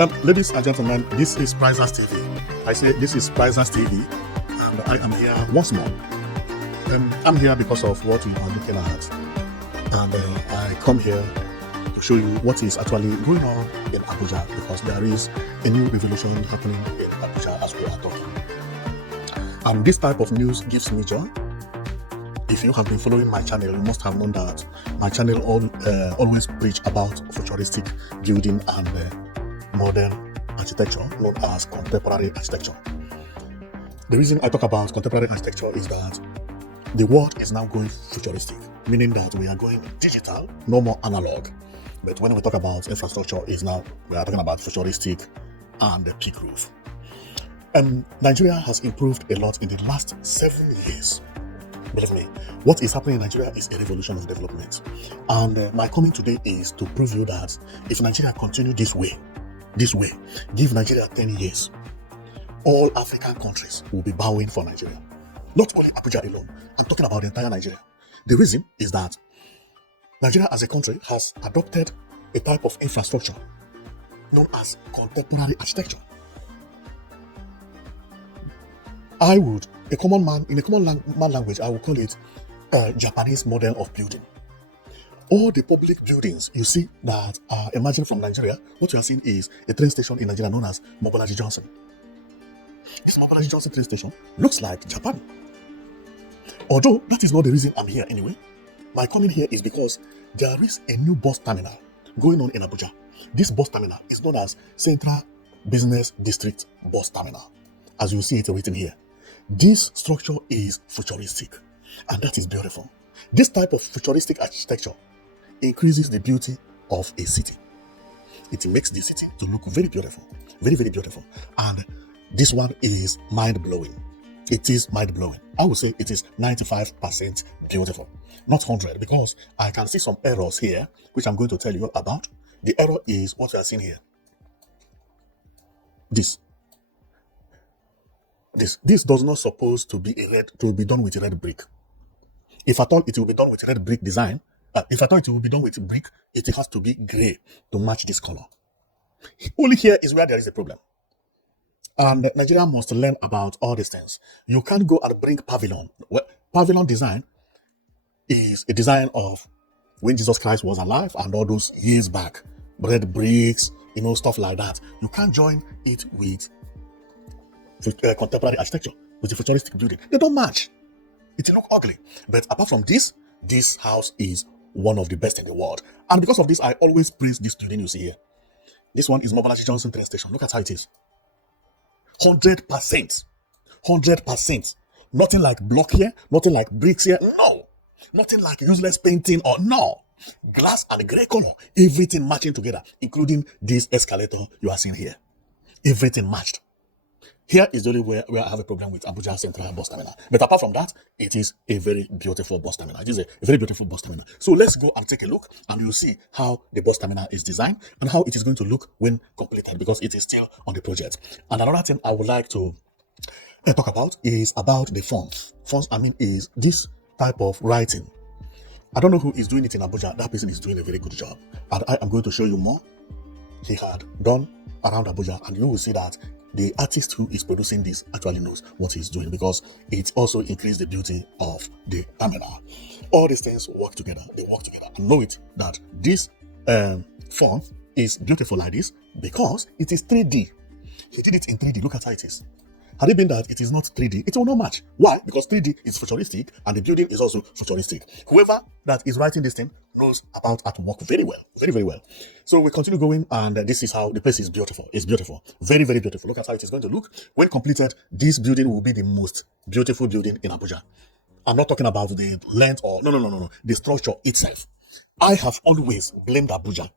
Ladies and gentlemen, this is Prizers TV. I say this is Prizers TV, and I am here once more. I'm here because of what you are looking at, and I come here to show you what is actually going on in Abuja, because there is a new revolution happening in Abuja as we are talking. And this type of news gives me joy. If you have been following my channel, you must have known that my channel always preach about futuristic building and modern architecture, known as contemporary architecture. The reason I talk about contemporary architecture is that the world is now going futuristic, meaning that we are going digital, no more analog. But when we talk about infrastructure, we are talking about futuristic and the peak roof. Nigeria has improved a lot in the last 7 years. Believe me, what is happening in Nigeria is a revolution of development. And my coming today is to prove you that if Nigeria continue this way, give Nigeria 10 years, all African countries will be bowing for Nigeria. Not only Abuja alone, I'm talking about the entire Nigeria. The reason is that Nigeria as a country has adopted a type of infrastructure known as contemporary architecture. In a common man language, I will call it a Japanese model of building. All the public buildings you see that are emerging from Nigeria, what you are seeing is a train station in Nigeria known as Mobolaji Johnson. This Mobolaji Johnson train station looks like Japan. Although that is not the reason I'm here anyway. My coming here is because there is a new bus terminal going on in Abuja. This bus terminal is known as Central Business District Bus Terminal. As you see it written here. This structure is futuristic, and that is beautiful. This type of futuristic architecture increases the beauty of a city. It makes the city to look very beautiful, very, very beautiful. And this one is mind-blowing. It is mind-blowing. I would say it is 95% beautiful, not 100, because I can see some errors here, which I'm going to tell you about. The error is what we are seeing here. This does not supposed to be done with red brick. If at all it will be done with red brick design, if at all it will be done with brick, it has to be gray to match this color. Only here is where there is a problem. And Nigeria must learn about all these things. You can't go and bring pavilion. Well, pavilion design is a design of when Jesus Christ was alive and all those years back. Red bricks, stuff like that. You can't join it with contemporary architecture, with the futuristic building. They don't match. It look ugly. But apart from this house is one of the best in the world. And because of this, I always praise this building you see here. This one is Mobolaji Johnson train station. Look at how it is. 100%. 100%. Nothing like block here, nothing like bricks here. No. Nothing like useless painting or no. Glass and gray color. Everything matching together, including this escalator you are seeing here. Everything matched. Here is the only where I have a problem with Abuja Central Bus Terminal. But apart from that, it is a very beautiful bus terminal. It is a very beautiful bus terminal. So let's go and take a look, and you'll see how the bus terminal is designed and how it is going to look when completed, because it is still on the project. And another thing I would like to talk about is about the fonts. Fonts, is this type of writing. I don't know who is doing it in Abuja. That person is doing a very good job. And I am going to show you more he had done around Abuja, and you will see that the artist who is producing this actually knows what he's doing, because it also increased the beauty of the terminal. All these things work together. They work together. And know it that this font is beautiful like this because it is 3D. He did it in 3D. Look at how it is. Had it been that it is not 3D, it will not match. Why? Because 3D is futuristic and the building is also futuristic. Whoever that is writing this thing knows about artwork very well. Very, very well. So we continue going, and this is how the place is beautiful. It's beautiful. Very, very beautiful. Look at how it is going to look. When completed, this building will be the most beautiful building in Abuja. I'm not talking about the length or no. The structure itself. I have always blamed Abuja,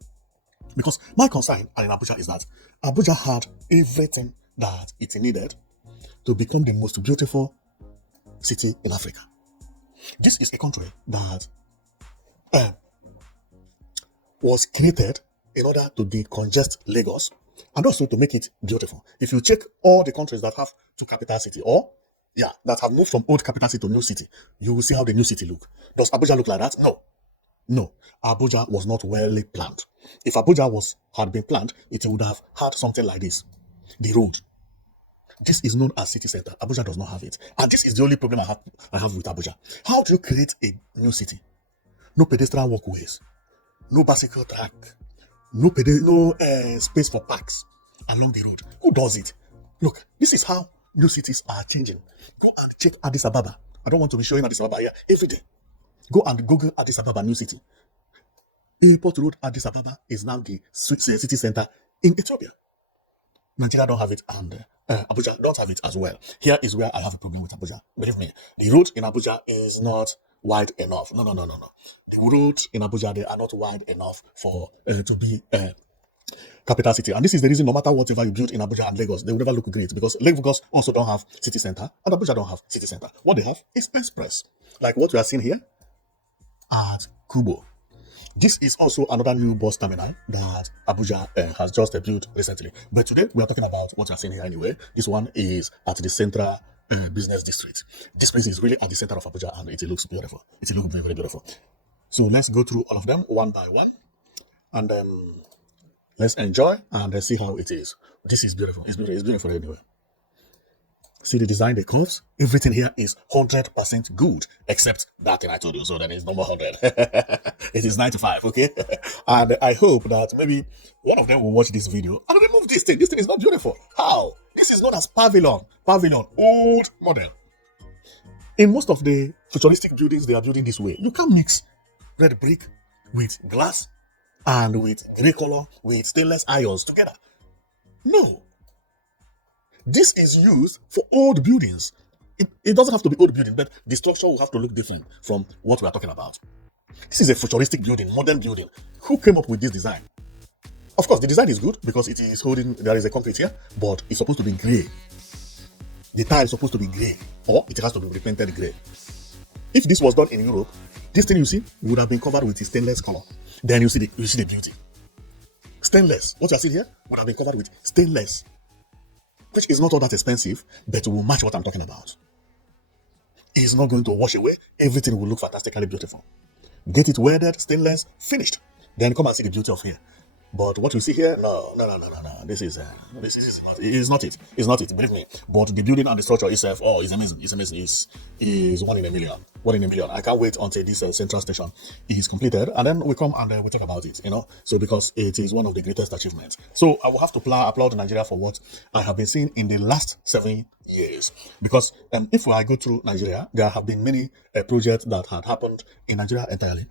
because my concern in Abuja is that Abuja had everything that it needed to become the most beautiful city in Africa. This is a country that was created in order to decongest Lagos and also to make it beautiful. If you check all the countries that have two capital cities, that have moved from old capital city to new city, you will see how the new city look. Does Abuja look like that? No. No, Abuja was not well planned. If Abuja had been planned, it would have had something like this. The road. This is known as city center. Abuja does not have it. And this is the only problem I have with Abuja. How do you create a new city? No pedestrian walkways, no bicycle track, no space for parks along the road. Who does it? Look, this is how new cities are changing. Go and check Addis Ababa. I don't want to be showing Addis Ababa here every day. Go and Google Addis Ababa new city. Airport Road, Addis Ababa is now the city center in Ethiopia. Nigeria don't have it, and Abuja don't have it as well. Here is where I have a problem with Abuja. Believe me, the road in Abuja is not wide enough. No, no, no, no, no. The roads in Abuja, they are not wide enough for to be capital city. And this is the reason no matter whatever you build in Abuja and Lagos, they will never look great because Lagos also don't have city center and Abuja don't have city center. What they have is express, like what we are seeing here at Kubo. This is also another new bus terminal that Abuja has just built recently. But today we are talking about what you are seeing here anyway. This one is at the central business district. This place is really at the center of Abuja and it looks beautiful. It looks very, very beautiful. So let's go through all of them one by one and let's enjoy and see how it is. This is beautiful. It's beautiful. It's beautiful anyway. See the design, the curves. Everything here is 100% good, except that thing I told you. So that is number 100. It is 95, okay? And I hope that maybe one of them will watch this video and remove this thing. This thing is not beautiful. How? This is known as pavilion. Pavilion, old model. In most of the futuristic buildings, they are building this way. You can't mix red brick with glass and with gray color with stainless irons together. No. This is used for old buildings. It doesn't have to be old building, but the structure will have to look different from what we are talking about. This is a futuristic building, modern building. Who came up with this design? Of course, the design is good because it is holding, there is a concrete here, but it's supposed to be gray. The tile is supposed to be gray, or it has to be repainted gray. If this was done in Europe, this thing you see would have been covered with a stainless color. Then you see the beauty. Stainless, what you are seeing here would have been covered with stainless, which is not all that expensive, but will match what I'm talking about. It's not going to wash away. Everything will look fantastically beautiful. Get it welded, stainless, finished. Then come and see the beauty of here. But what you see here, no. This is not. It's not it. It's not it. Believe me. But the building and the structure itself, it's amazing. It's amazing. It's 1 in a million. 1 in a million. I can't wait until this central station is completed, and then we come and we talk about it. So because it is one of the greatest achievements. So I will have to applaud Nigeria for what I have been seeing in the last 7 years. Because if I go through Nigeria, there have been many projects that had happened in Nigeria entirely.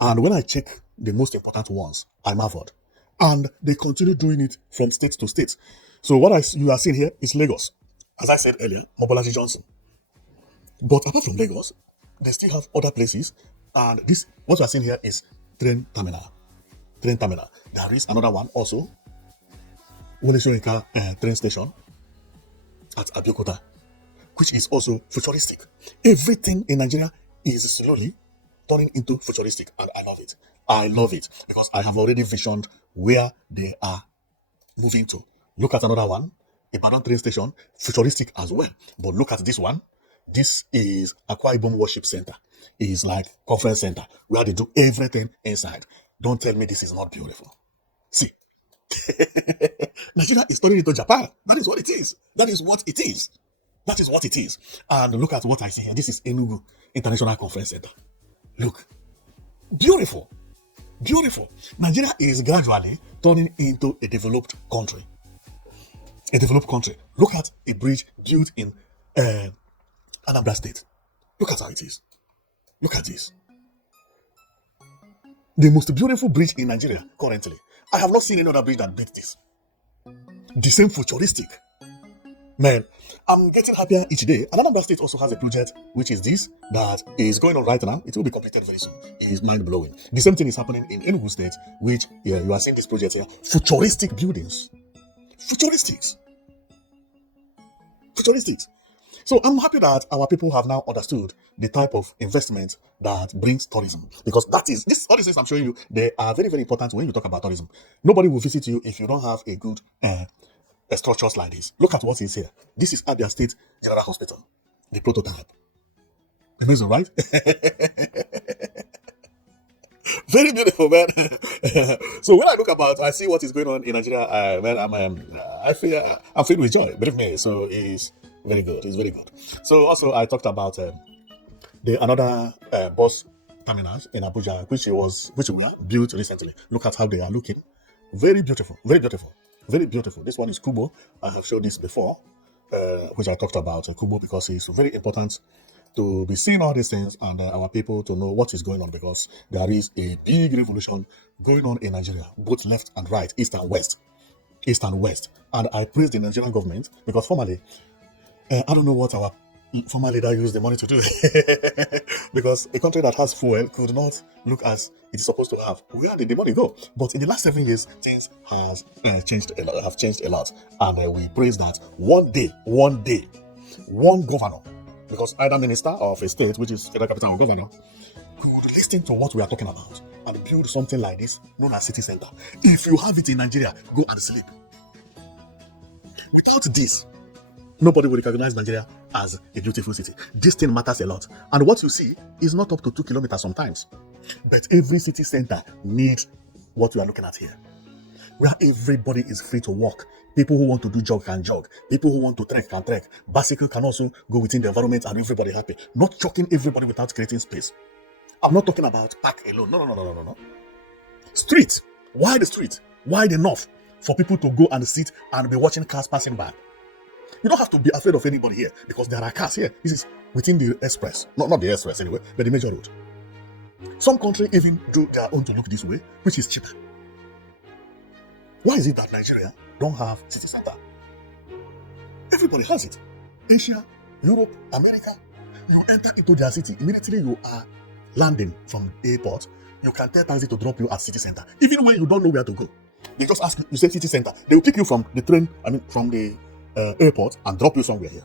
And when I check the most important ones, I marveled. And they continue doing it from state to state. So what you are seeing here is Lagos. As I said earlier, Mobolaji Johnson. But apart from Lagos, they still have other places. And what you are seeing here is train terminal. Train terminal. There is another one also, Wole Soyinka train station at Abuja, which is also futuristic. Everything in Nigeria is slowly turning into futuristic, and I love it. I love it because I have already visioned where they are moving to. Look at another one, Ibadan train station, futuristic as well. But look at this one. This is Akwa Ibom Worship Center. It is like conference center where they do everything inside. Don't tell me this is not beautiful. See, Nigeria is turning into Japan. That is what it is. That is what it is. That is what it is. And look at what I see here. This is Enugu International Conference Center. Look, beautiful, beautiful. Nigeria is gradually turning into a developed country. A developed country. Look at a bridge built in Anambra State. Look at how it is. Look at this. The most beautiful bridge in Nigeria currently. I have not seen any other bridge that beats this. The same futuristic. Man, I'm getting happier each day. And Anambra State also has a project, which is this, that is going on right now. It will be completed very soon. It is mind-blowing. The same thing is happening in Enugu State, which you are seeing this project here. Futuristic buildings. Futuristics. So I'm happy that our people have now understood the type of investment that brings tourism. Because all these things I'm showing you, they are very, very important when you talk about tourism. Nobody will visit you if you don't have a good structures like this. Look at what is here. This is Abia State General Hospital, the prototype. Amazing, right? Very beautiful, man. So when I look about, I see what is going on in Nigeria. Man, I'm filled with joy. Believe me. So it's very good. It's very good. So also I talked about the another bus terminals in Abuja, which were built recently. Look at how they are looking. Very beautiful. Very beautiful. Very beautiful. This one is Kubo. I have shown this before, which I talked about Kubo because it's very important to be seeing all these things and our people to know what is going on because there is a big revolution going on in Nigeria, both left and right, east and west. East and west. And I praise the Nigerian government because formerly, I don't know what our former leader used the money to do because a country that has fuel could not look as it is supposed to have. Where did the money go? But in the last 7 years, things has changed a lot. Have changed a lot, and we praise that one day, one governor, because either minister of a state, which is federal capital or governor, could listen to what we are talking about and build something like this known as city center. If you have it in Nigeria, go and sleep. Without this, nobody will recognize Nigeria as a beautiful city. This thing matters a lot. And what you see is not up to 2 kilometers sometimes. But every city center needs what we are looking at here. Where everybody is free to walk. People who want to do jog can jog. People who want to trek can trek. Bicycle can also go within the environment and everybody happy. Not choking everybody without creating space. I'm not talking about park alone. No. Street. Why the street? Wide enough for people to go and sit and be watching cars passing by. You don't have to be afraid of anybody here because there are cars here. This is within the express. Not the express anyway, but the major road. Some countries even do their own to look this way, which is cheaper. Why is it that Nigeria don't have city center? Everybody has it. Asia, Europe, America. You enter into their city, immediately you are landing from the airport. You can tell taxi to drop you at city center, even when you don't know where to go. They just ask you say city center. They will pick you from the train, from the airport and drop you somewhere here.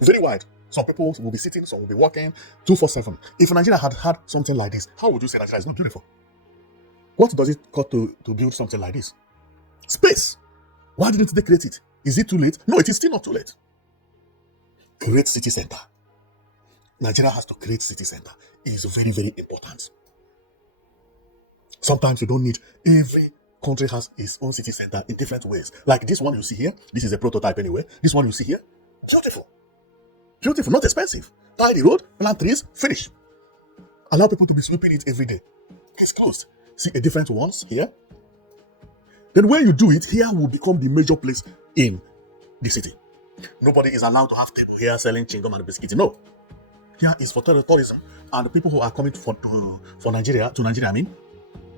Very wide. Some people will be sitting, some will be walking 247. If Nigeria had something like this, how would you say Nigeria is not beautiful? What does it cost to build something like this? Space. Why didn't they create it? Is it too late? No, it is still not too late. Create city center. Nigeria has to create city center. It is very, very important. Sometimes you don't need every country has its own city center in different ways. Like this one you see here, this is a prototype anyway. This one you see here, beautiful. Beautiful, not expensive. Tie the road, plant trees, finish. Allow people to be sweeping it every day. It's closed. See a different ones here. Then when you do it, here will become the major place in the city. Nobody is allowed to have table here selling chewing-gum and biscuits. No. Here is for tourism. And the people who are coming to Nigeria,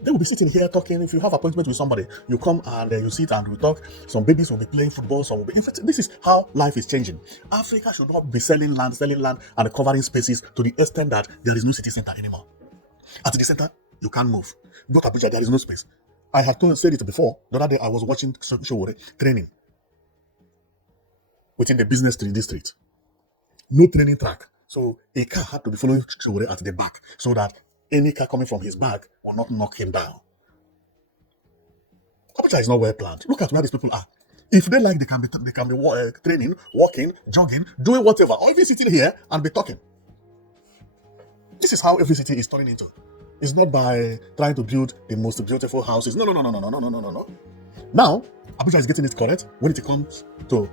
they will be sitting here talking. If you have appointment with somebody, you come and you sit and we talk. Some babies will be playing football, some will be. In fact, this is how life is changing. Africa should not be selling land and covering spaces to the extent that there is no city center anymore. At the center, you can't move. Go to Abuja, there is no space. I had said it before. The other day, I was watching training within the business district. No training track. So a car had to be following Showore at the back so that any car coming from his back will not knock him down. Abuja is not well planned. Look at where these people are. If they like, they can be training, walking, jogging, doing whatever, or even sitting here and be talking. This is how every city is turning into. It's not by trying to build the most beautiful houses. No. Now, Abuja is getting it correct when it comes to,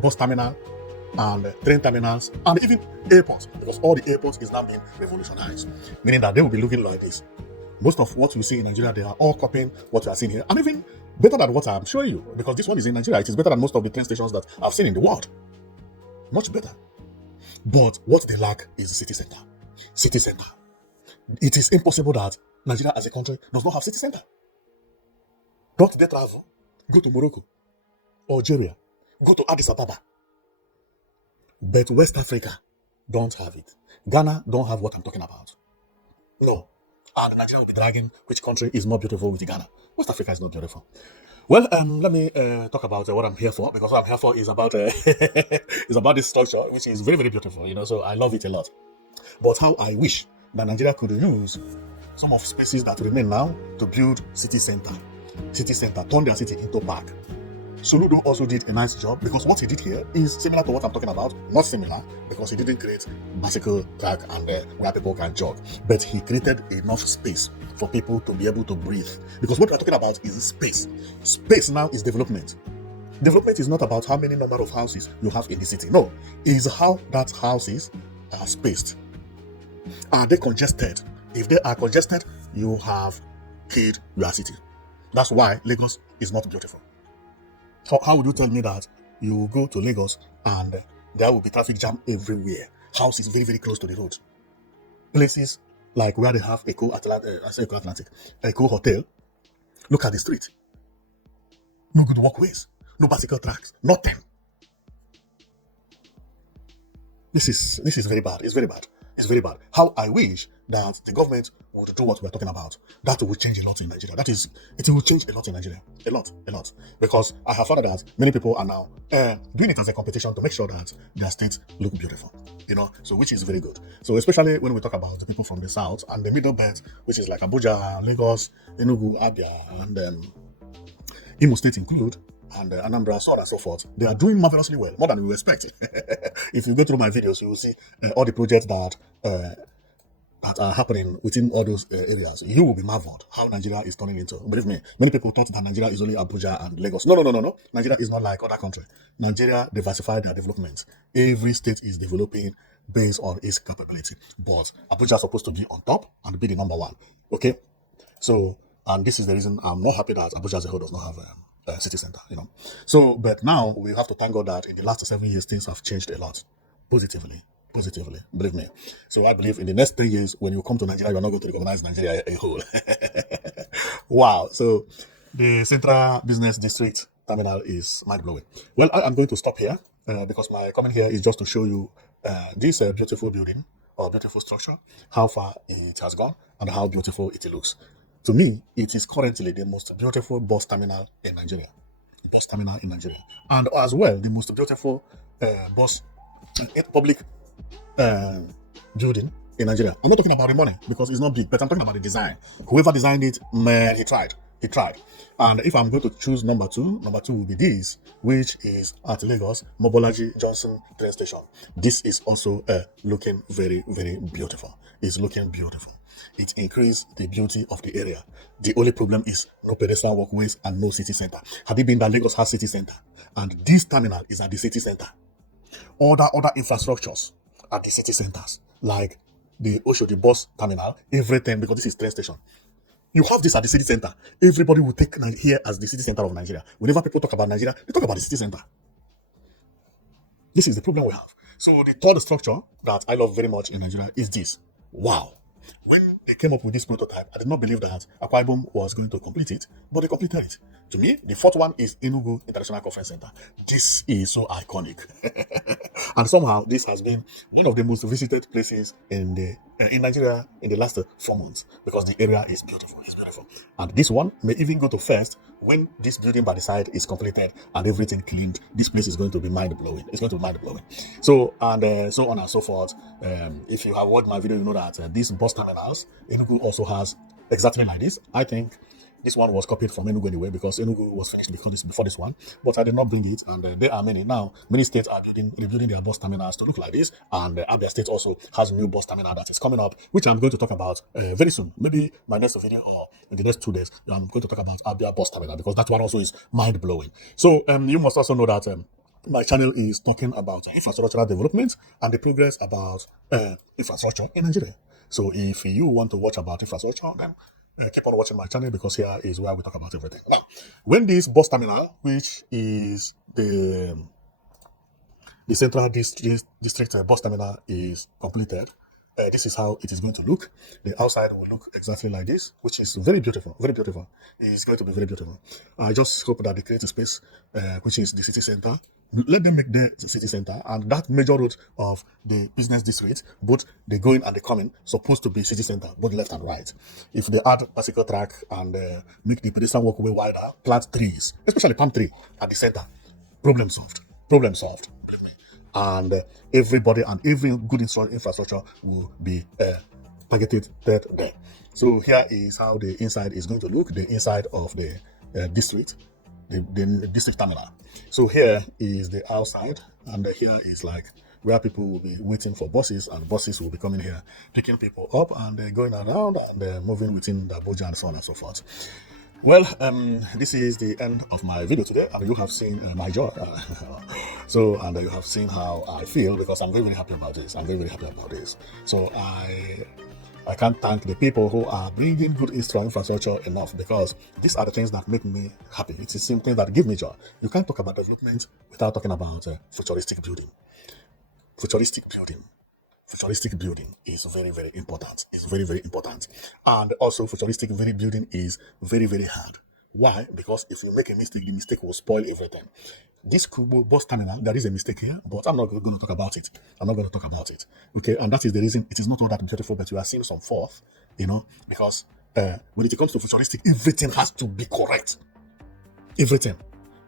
bus terminal and train terminals and even airports, because all the airports is now being revolutionized, meaning that they will be looking like this. Most of what we see in Nigeria, they are all copying what we are seeing here, and even better than what I'm showing you, because this one is in Nigeria. It is better than most of the train stations that I've seen in the world. Much better. But what they lack is the city center. City center. It is impossible that Nigeria as a country does not have city center. Don't they travel? Go to Morocco, Algeria, go to Addis Ababa. But West Africa don't have it. Ghana don't have what I'm talking about. No. And Nigeria will be dragging which country is more beautiful with Ghana. West Africa is not beautiful. Well, let me talk about what I'm here for, because what I'm here for is about is about this structure, which is very, very beautiful, so I love it a lot. But how I wish that Nigeria could use some of spaces that remain now to build city center, turn their city into park. Soludo also did a nice job because what he did here is similar to what I'm talking about. Not similar because he didn't create bicycle track and where people can jog, but he created enough space for people to be able to breathe. Because what we're talking about is space. Space now is development. Development is not about how many number of houses you have in the city. No, it's how that houses are spaced. Are they congested? If they are congested, you have killed your city. That's why Lagos is not beautiful. How would you tell me that you go to Lagos and there will be traffic jam everywhere? Houses very, very close to the road. Places like where they have Eco Atlantic, Eco Hotel. Look at the street. No good walkways, no bicycle tracks, nothing. This is very bad. It's very bad. It's very bad. How I wish that the government would do what we're talking about. That will change a lot in Nigeria. It will change a lot in Nigeria. A lot. Because I have found that many people are now doing it as a competition to make sure that their states look beautiful. So which is very good. So especially when we talk about the people from the south and the middle belt, which is like Abuja, Lagos, Enugu, Abia, and Imo State include, and Anambra, so on and so forth. They are doing marvelously well, more than we expected. If you go through my videos, you will see all the projects that are happening within all those areas. You will be marveled how Nigeria is turning into. Believe me, many people thought that Nigeria is only Abuja and Lagos. No. Nigeria is not like other countries. Nigeria diversified their development. Every state is developing based on its capability. But Abuja is supposed to be on top and be the number one. Okay? So, and this is the reason I'm not happy that Abuja as a whole does not have a city center, So, but now we have to thank God that in the last 7 years, things have changed a lot. Positively, believe me. So I believe in the next 3 years, when you come to Nigeria, you're not going to recognize Nigeria a whole. Wow. So the Central Business District Terminal is mind-blowing. Well, I am going to stop here because my comment here is just to show you this beautiful building or beautiful structure, how far it has gone and how beautiful it looks. To me, it is currently the most beautiful bus terminal in Nigeria. And as well, the most beautiful public building in Nigeria. I'm not talking about the money because it's not big, but I'm talking about the design. Whoever designed it, man, he tried. And if I'm going to choose number two will be this, which is at Lagos, Mobolaji Johnson train station. This is also looking very, very beautiful. It's looking beautiful. It increased the beauty of the area. The only problem is no pedestrian walkways and no city center. Had it been that Lagos has city center, and this terminal is at the city center, other infrastructures at the city centers, like the Oshodi bus terminal, everything, because this is train station. You have this at the city center. Everybody will take here as the city center of Nigeria. Whenever people talk about Nigeria, they talk about the city center. This is the problem we have. So the third structure that I love very much in Nigeria is this. Wow. When they came up with this prototype, I did not believe that Akwa Ibom was going to complete it, but they completed it. To me, the fourth one is Enugu International Conference Center. This is so iconic. And somehow, this has been one of the most visited places in Nigeria in the last 4 months because the area is beautiful. It's beautiful. And this one may even go to first when this building by the side is completed and everything cleaned. This place is going to be mind-blowing. It's going to be mind-blowing. So, and so on and so forth. If you have watched my video, you know that these bus terminals, Enugu also has exactly like this. I think this one was copied from Enugu anyway because Enugu was finished before this one, but I did not bring it. And there are many now. Many states are rebuilding their bus terminals to look like this, and Abia State also has a new bus terminal that is coming up, which I'm going to talk about very soon. Maybe my next video or in the next 2 days, I'm going to talk about Abia bus terminal because that one also is mind blowing. So you must also know that. My channel is talking about infrastructural development and the progress about infrastructure in Nigeria. So if you want to watch about infrastructure, then keep on watching my channel because here is where we talk about everything. Now, when this bus terminal, which is the Central District bus terminal, is completed, this is how it is going to look. The outside will look exactly like this, which is very beautiful, very beautiful. It's going to be very beautiful. I just hope that they create a space, which is the city center. Let them make the city center, and that major road of the business district, both the going and the coming, supposed to be city center, both left and right. If they add bicycle track and make the pedestrian walkway wider, plant trees, especially palm tree at the center, problem solved. Believe me. And everybody and every good infrastructure will be targeted there. So here is how the inside is going to look, the inside of the district. the district terminal. So here is the outside, and here is like where people will be waiting for buses, and buses will be coming here, picking people up, and going around and moving within the Abuja and so on and so forth. Well, this is the end of my video today, and you have seen my joy. And you have seen how I feel, because I'm very, very happy about this. I'm very, very happy about this. So I can't thank the people who are bringing good infrastructure enough, because these are the things that make me happy. It's the same thing that give me joy. You can't talk about development without talking about futuristic building. Futuristic building is very, very important. It's very, very important. And also, futuristic building is very, very hard. Why? Because if you make a mistake, the mistake will spoil everything. This Kubo bus terminal, there is a mistake here, but I'm not going to talk about it. I'm not going to talk about it. Okay, and that is the reason it is not all that beautiful, but you are seeing some forth, because when it comes to futuristic, everything has to be correct. Everything.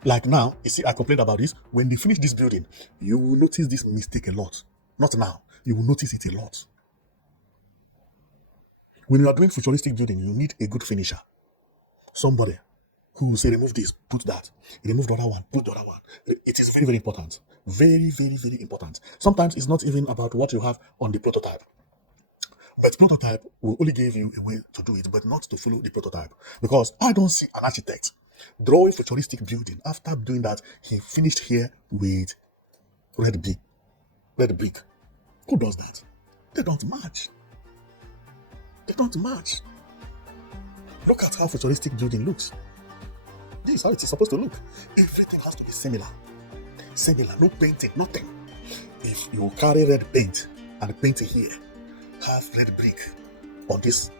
Like now, you see, I complained about this. When they finish this building, you will notice this mistake a lot. Not now. You will notice it a lot. When you are doing futuristic building, you need a good finisher. Somebody who will say, remove this, put that. Remove the other one, put the other one. It is very, very important. Very, very, very important. Sometimes it's not even about what you have on the prototype. But prototype will only give you a way to do it, but not to follow the prototype. Because I don't see an architect drawing futuristic building. After doing that, he finished here with red brick. Who does that? They don't match. They don't match. Look at how futuristic building looks. This is how it is supposed to look. Everything has to be similar. Similar, no painting, nothing. If you carry red paint and paint it here, have red brick on this,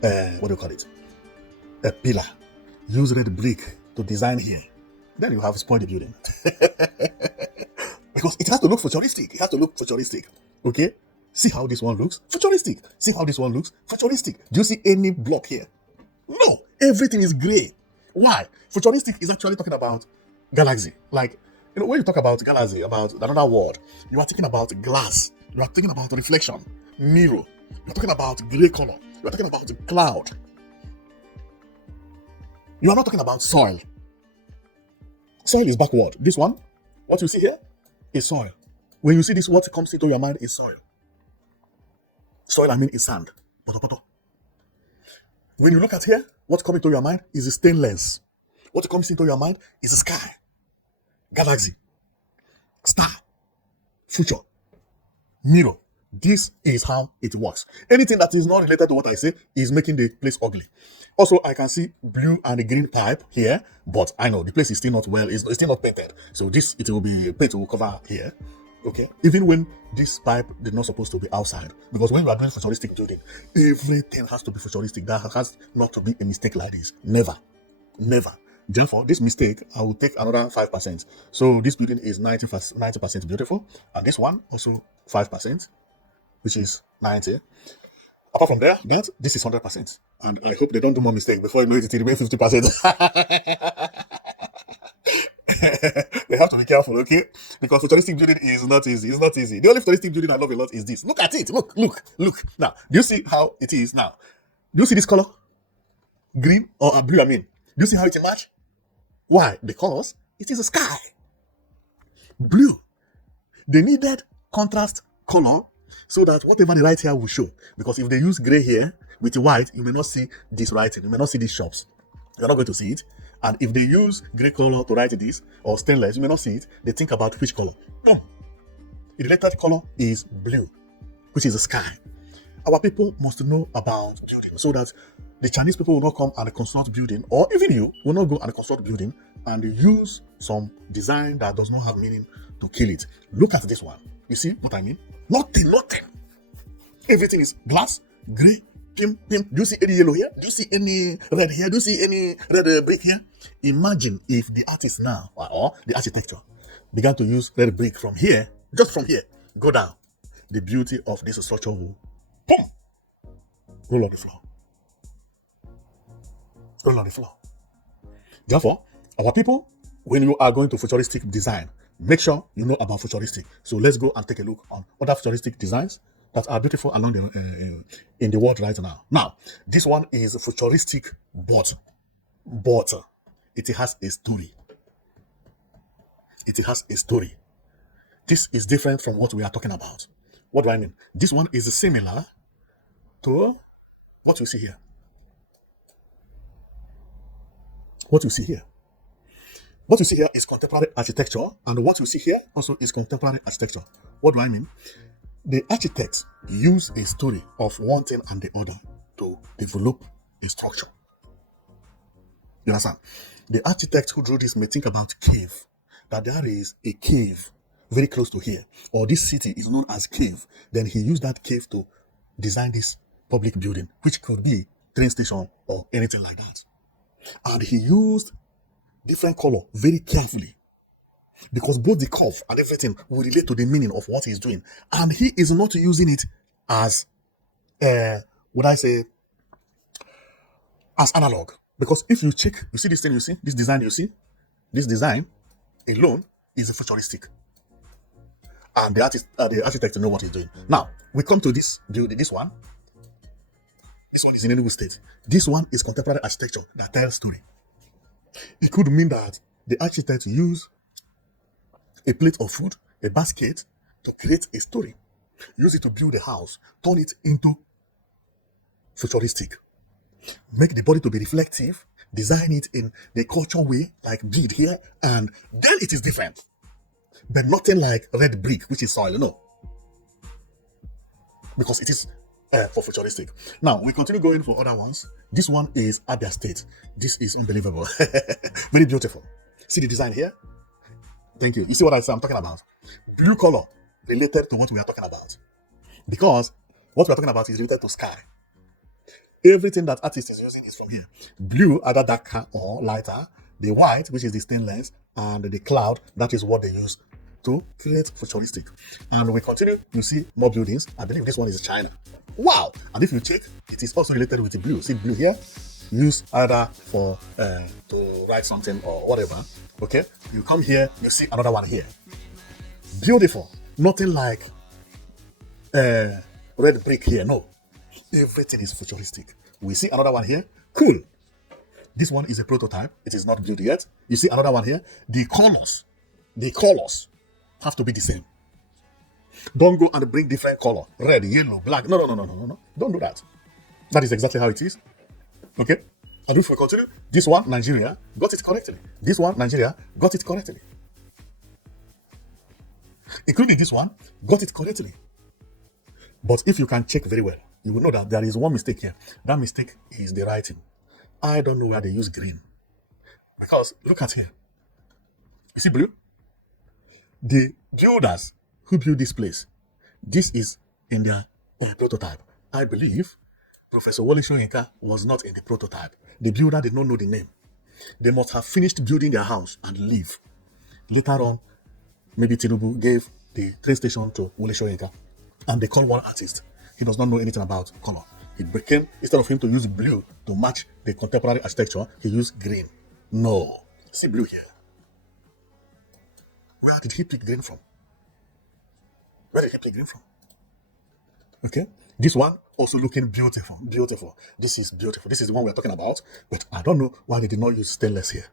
what do you call it? A pillar. Use red brick to design here. Then you have spoiled the building. Because it has to look futuristic. It has to look futuristic. Okay? See how this one looks? Futuristic. See how this one looks? Futuristic. Do you see any block here? No. Everything is gray. Why? Futuristic is actually talking about galaxy. Like, when you talk about galaxy, about another world, you are talking about glass. You are talking about reflection, mirror. You are talking about gray color. You are talking about cloud. You are not talking about soil. Soil is backward. This one, what you see here, is soil. When you see this, what comes into your mind is soil. Soil, I mean, is sand. Poto. When you look at here, what comes into your mind is stainless. What comes into your mind is sky, galaxy, star, future, mirror. This is how it works. Anything that is not related to what I say is making the place ugly. Also, I can see blue and green pipe here, but I know the place is still not it's still not painted. So it will be paint will cover here. Okay, even when this pipe is not supposed to be outside, because when you are doing futuristic building, everything has to be futuristic. That has not to be a mistake like this. Never. Therefore, this mistake, I will take another 5%. So this building is 90% beautiful, and this one also 5%, which is 90. Apart from there, this is 100%, and I hope they don't do more mistake before you know it remains 50%. They have to be careful, okay? Because futuristic building is not easy. It's not easy. The only futuristic building I love a lot is this. Look at it. Look. Now, do you see how it is now? Do you see this color? Green or blue, I mean. Do you see how it match? Why? Because it is a sky. Blue. They needed contrast color so that whatever they write here will show. Because if they use gray here with white, you may not see this writing. You may not see these shops. You're not going to see it. And if they use gray color to write this, or stainless, you may not see it. They think about which color. No. The related color is blue, which is the sky. Our people must know about building, so that the Chinese people will not come and construct building, or even you will not go and construct building and use some design that does not have meaning to kill it. Look at this one. You see what I mean? Nothing. Everything is glass, gray, pim. Do you see any yellow here? Do you see any red here? Do you see any red brick here? Imagine if the artist now, or the architecture, began to use red brick from here, just from here, go down. The beauty of this structure will, boom, roll on the floor. Therefore, our people, when you are going to futuristic design, make sure you know about futuristic. So let's go and take a look on other futuristic designs that are beautiful along in the world right now. Now, this one is futuristic, but it has a story. It has a story. This is different from what we are talking about. What do I mean? This one is similar to what you see here. What you see here. What you see here is contemporary architecture, and what you see here also is contemporary architecture. What do I mean? The architects use a story of one thing and the other to develop a structure. You understand? The architect who drew this may think about cave, that there is a cave very close to here, or this city is known as cave. Then he used that cave to design this public building, which could be train station or anything like that. And he used different color very carefully, because both the curve and everything will relate to the meaning of what he's doing. And he is not using it as, would I say, as analog. Because if you check, you see this thing, you see, this design, you see, this design alone is a futuristic. And the architect know what he's doing. Now, we come to this building, this one. This one is in Enugu State. This one is contemporary architecture that tells story. It could mean that the architect used a plate of food, a basket, to create a story. Use it to build a house, turn it into futuristic. Make the body to be reflective, design it in the culture way, like build here, and then it is different. But nothing like red brick, which is soil, no. Because it is for futuristic. Now, we continue going for other ones. This one is Abia State. This is unbelievable. Very beautiful. See the design here? Thank you. You see what I'm talking about? Blue color related to what we are talking about. Because what we are talking about is related to sky. Everything that artist is using is from here. Blue, either darker or lighter. The white, which is the stainless, and the cloud, that is what they use to create futuristic. And we continue, you see more buildings. I believe this one is China. Wow! And if you check, it is also related with the blue. See blue here? Used either for to write something or whatever. Okay? You come here, you see another one here. Beautiful. Nothing like red brick here. No. Everything is futuristic. We see another one here. Cool. This one is a prototype. It is not built yet. You see another one here. The colors have to be the same. Don't go and bring different color. Red, yellow, black. No. Don't do that. That is exactly how it is. Okay? And if we continue, this one, Nigeria, got it correctly. This one, Nigeria, got it correctly. Including this one, got it correctly. But if you can check very well, you will know that there is one mistake here. That mistake is the writing. I don't know where they use green. Because look at here. You see blue? The builders who built this place, this is in their prototype. I believe Professor Wole Soyinka was not in the prototype. The builder did not know the name. They must have finished building their house and leave. Later on, maybe Tinubu gave the train station to Wole Soyinka, and they called one artist. He does not know anything about color. It became, instead of him to use blue to match the contemporary architecture, he used green. No. See blue here. Where did he pick green from? Where did he pick green from? Okay. This one also looking beautiful. Beautiful. This is beautiful. This is the one we're talking about. But I don't know why they did not use stainless here.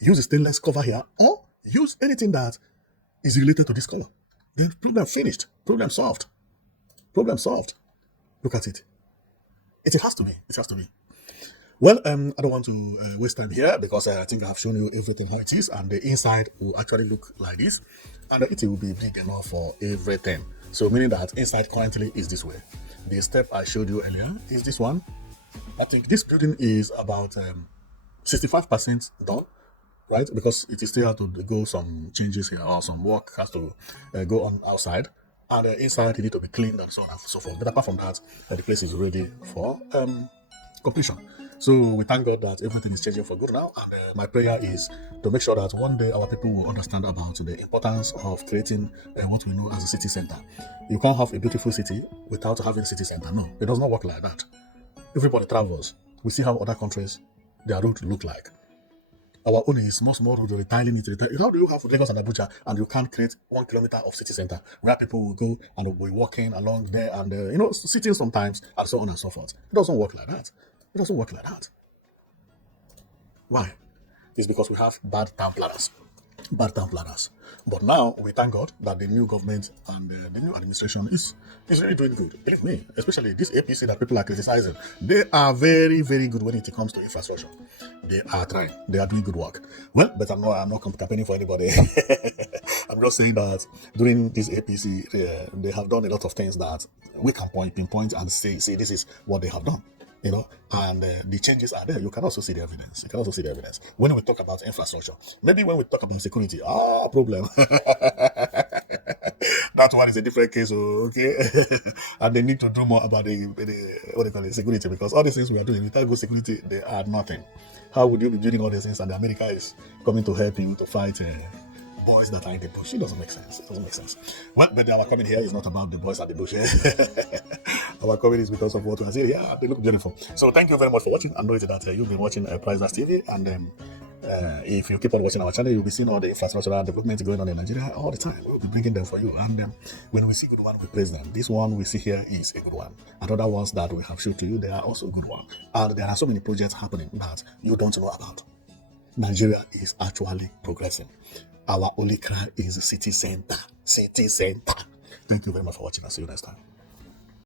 Use a stainless cover here, or use anything that is related to this color. Then problem finished. Problem solved. Problem solved. Look at it. It has to be. It has to be. Well, I don't want to waste time here, because I think I've shown you everything how it is, and the inside will actually look like this, and it will be big enough for everything. So meaning that inside currently is this way. The step I showed you earlier is this one. I think this building is about 65% done, right? Because it is still have to go some changes here, or some work has to go on outside. And inside it need to be cleaned and so on and so forth. But apart from that, the place is ready for completion. So we thank God that everything is changing for good now. And my prayer is to make sure that one day our people will understand about the importance of creating what we know as a city center. You can't have a beautiful city without having a city center. No, it does not work like that. Everybody travels. We see how other countries, their route look like. Our own is small road, retiling it. How do you have Lagos and Abuja and you can't create 1 kilometer of city center where people will go and will be walking along there and, sitting sometimes and so on and so forth? It doesn't work like that. It doesn't work like that. Why? is because we have bad town planners. Bad town planners. But now we thank God that the new government and the new administration is really doing good. Believe me, especially this APC that people are criticizing, they are very, very good when it comes to infrastructure. They are trying. They are doing good work. Well, but I'm not campaigning for anybody. I'm just saying that during this APC, they have done a lot of things that we can pinpoint and say this is what they have done. And the changes are there. You can also see the evidence. When we talk about infrastructure, maybe when we talk about security, problem. That one is a different case, okay? And they need to do more about the what they call it, security, because all these things we are doing without good security, they are nothing. How would you be doing all these things and America is coming to help you to fight boys that are in the bush? It doesn't make sense. Well, but our comment here is not about the boys at the bush. Our comment is because of what we are saying. Yeah, they look beautiful. So thank you very much for watching. I know that you've been watching Price TV, and if you keep on watching our channel, you'll be seeing all the infrastructural development going on in Nigeria all the time. We'll be bringing them for you. And when we see good one, we praise them. This one we see here is a good one. And other ones that we have shown to you, they are also good ones. And there are so many projects happening that you don't know about. Nigeria is actually progressing. Our only cry is city center. Thank you very much for watching. I'll see you next time.